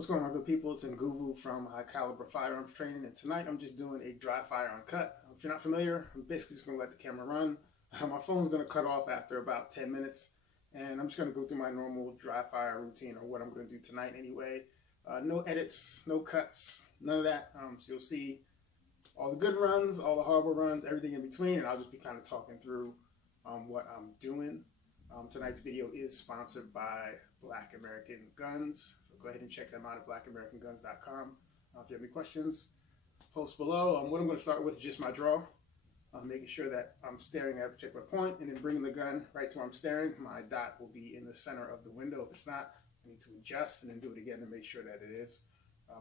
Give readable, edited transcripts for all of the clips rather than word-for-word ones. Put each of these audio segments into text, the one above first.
What's going on, good people? It's Nguvu from High Caliber Firearms Training, and tonight I'm just doing a dry fire uncut. If you're not familiar, I'm basically just going to let the camera run. My phone's going to cut off after about 10 minutes, and I'm just going to go through my normal dry fire routine, or what I'm going to do tonight anyway. No edits, no cuts, none of that. So you'll see all the good runs, all the horrible runs, everything in between, and I'll just be kind of talking through what I'm doing. Tonight's video is sponsored by Black American Guns, so go ahead and check them out at blackamericanguns.com. If you have any questions, post below. What I'm going to start with is just my draw, making sure that I'm staring at a particular point, and then bringing the gun right to where I'm staring. My dot will be in the center of the window. If it's not, I need to adjust and then do it again to make sure that it is.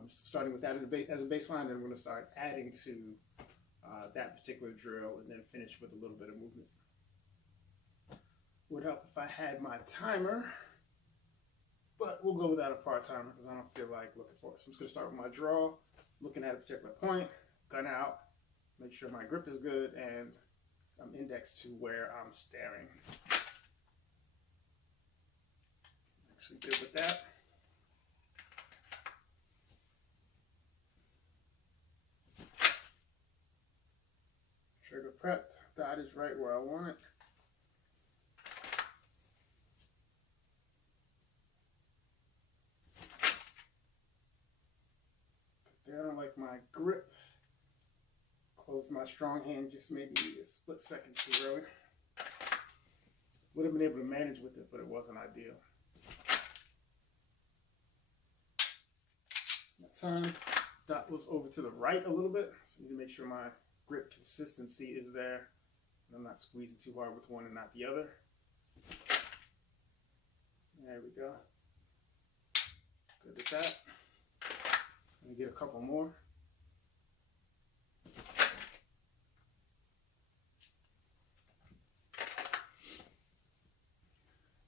Starting with that as a baseline, then I'm going to start adding to that particular drill, and then finish with a little bit of movement. Would help if I had my timer, but we'll go without a part timer because I don't feel like looking for it. So I'm just going to start with my draw, looking at a particular point, gun out, make sure my grip is good, and I'm indexed to where I'm staring. Actually good with that. Trigger prepped, dot is right where I want it. I don't like my grip. Close my strong hand just maybe a split second too early. Would have been able to manage with it, but it wasn't ideal. That time, dot was over to the right a little bit. So I need to make sure my grip consistency is there. And I'm not squeezing too hard with one and not the other. There we go. Good at that. Gonna get a couple more.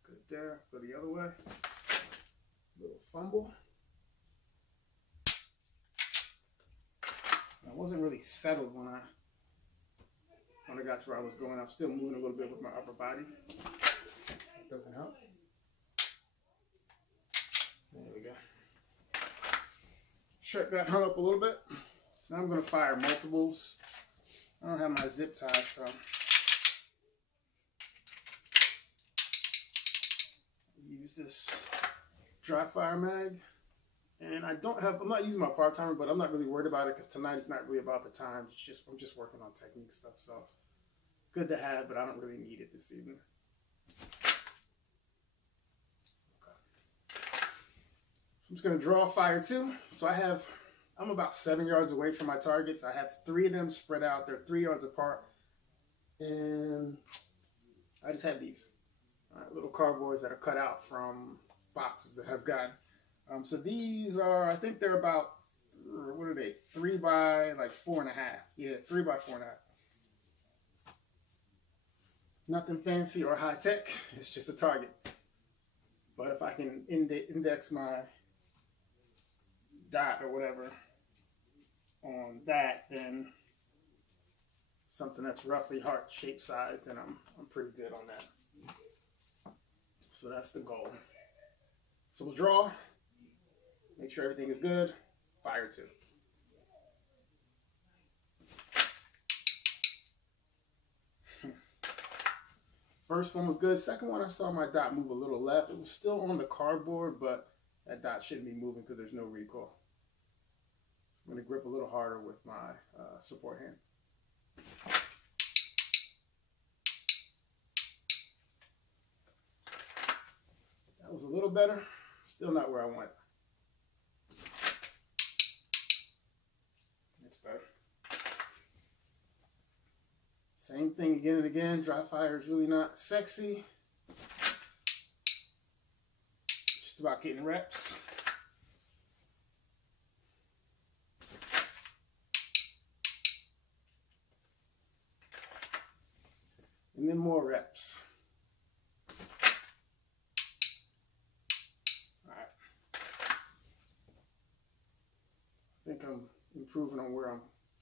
Good there. Go the other way. Little fumble. I wasn't really settled when I got to where I was going. I was still moving a little bit with my upper body. That doesn't help. There we go. Shirt got hung up a little bit, so now I'm going to fire multiples. I don't have my zip tie, so use this dry fire mag. And I'm not using my part timer, but I'm not really worried about it because tonight is not really about the time. I'm just working on technique stuff, so good to have, but I don't really need it this evening. I'm just going to draw fire 2. So I'm about 7 yards away from my targets. I have 3 of them spread out. They're 3 yards apart. And I just have these little cardboards that are cut out from boxes that I've gotten. So these are, I think they're about, what are they? 3 by like 4.5. Yeah, 3 by 4.5. Nothing fancy or high tech. It's just a target. But if I can index my dot or whatever on that, then something that's roughly heart shape size, then I'm pretty good on that. So that's the goal. So we'll draw, make sure everything is good, fire 2. First one was good. Second one, I saw my dot move a little left. It was still on the cardboard, but that dot shouldn't be moving because there's no recoil. I'm going to grip a little harder with my support hand. That was a little better. Still not where I want it. It's better. Same thing again and again. Dry fire is really not sexy. Just about getting reps. And then more reps. All right. I think I'm improving on where I'm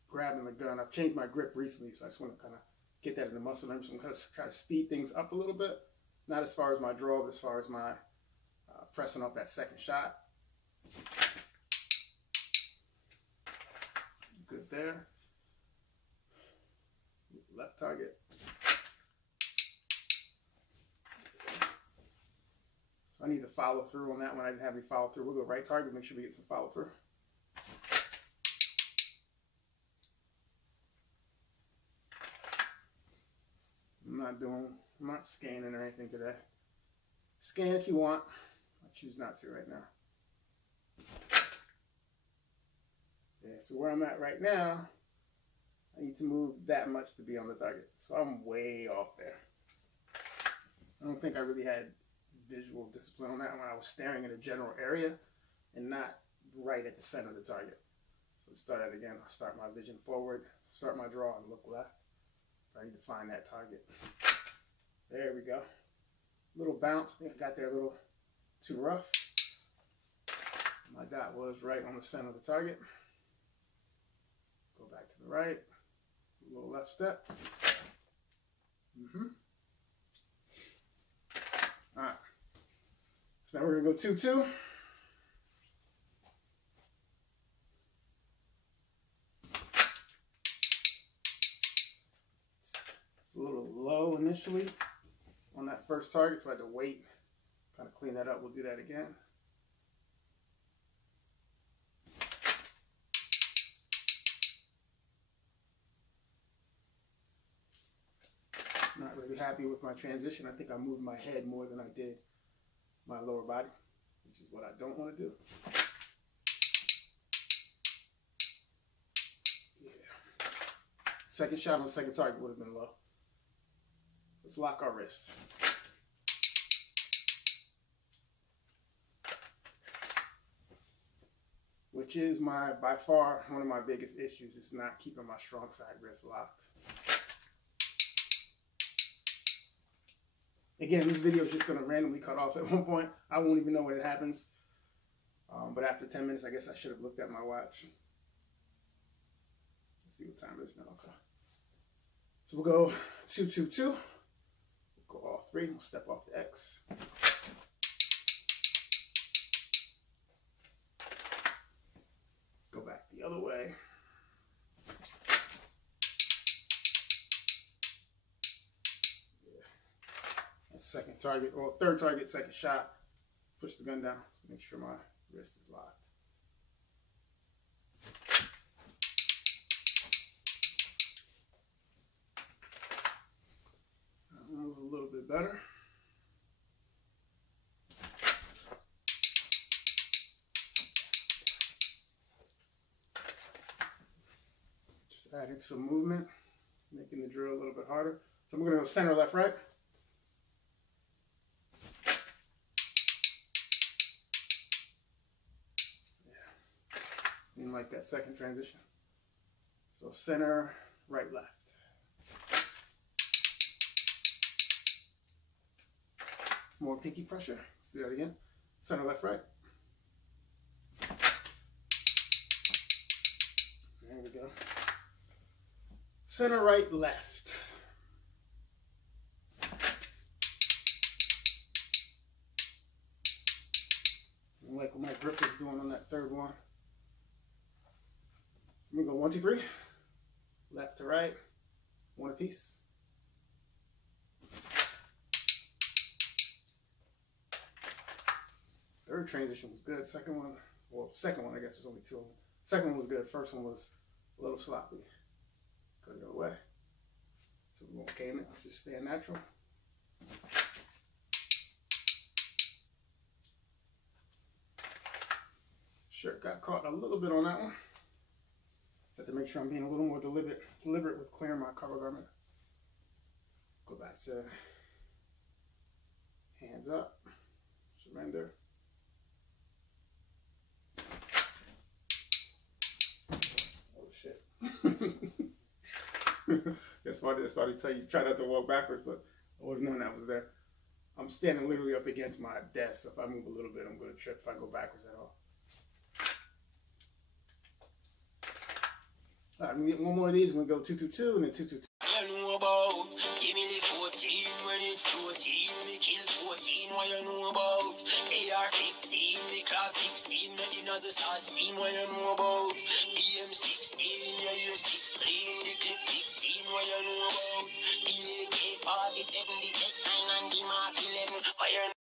grabbing the gun. I've changed my grip recently, so I just want to kind of get that in the muscle memory. So I'm going to try to speed things up a little bit. Not as far as my draw, but as far as my pressing off that second shot. good there. Left target. So I need to follow through on that one. I didn't have any follow through. We'll go right target, make sure we get some follow through. I'm not scanning or anything today. Scan if you want. I choose not to right now. Yeah, so where I'm at right now, I need to move that much to be on the target. So I'm way off there. I don't think I really had visual discipline on that when I was staring at a general area and not right at the center of the target. So let's start that again. I'll start my vision forward, start my draw, and look left. I need to find that target. There we go. Little bounce. I think I got there a little too rough. My dot was right on the center of the target. Go back to the right. A little left step. All right. So now we're going to go 2-2. It's a little low initially on that first target, so I had to wait, kind of clean that up. We'll do that again. Not really happy with my transition. I think I moved my head more than I did my lower body, which is what I don't want to do. Yeah. Second shot on the second target would have been low. Let's lock our wrist. Which is by far one of my biggest issues, is not keeping my strong side wrist locked. Again, this video is just going to randomly cut off at one point. I won't even know when it happens. But after 10 minutes, I guess I should have looked at my watch. Let's see what time it is now. Okay. So we'll go 2-2-2. We'll go all three. We'll step off the X. Go back the other way. Second target, or third target, second shot. Push the gun down. Make sure my wrist is locked. That one was a little bit better. Just adding some movement, making the drill a little bit harder. So I'm going to go center, left, right. Like that second transition. So center, right, left. More pinky pressure. Let's do that again. Center, left, right. There we go. Center, right, left. Like what my grip is doing on that third one. I'm gonna go 1, 2, 3, left to right, one apiece. Third transition was good. Second one, I guess there's only two of them. Second one was good. First one was a little sloppy. Go the other way. So we won't game it. I'll just stay natural. Sure, got caught a little bit on that one. So I have to make sure I'm being a little more deliberate with clearing my cover garment. Go back to hands up, surrender. Oh shit. That's why they tell you try not to walk backwards, but I would have known that was there. I'm standing literally up against my desk, so if I move a little bit, I'm going to trip if I go backwards at all. All right, I'm going to get one more of these. I'm going to go 2-2-2 and then 2-2-2. I know about, give me the 14 when it's 14, we kill 14, what you know about, AR-15, the class 16, making us the start steam, what you know about, BM-16, 47, the 8, 9, and the Mark 11. Fire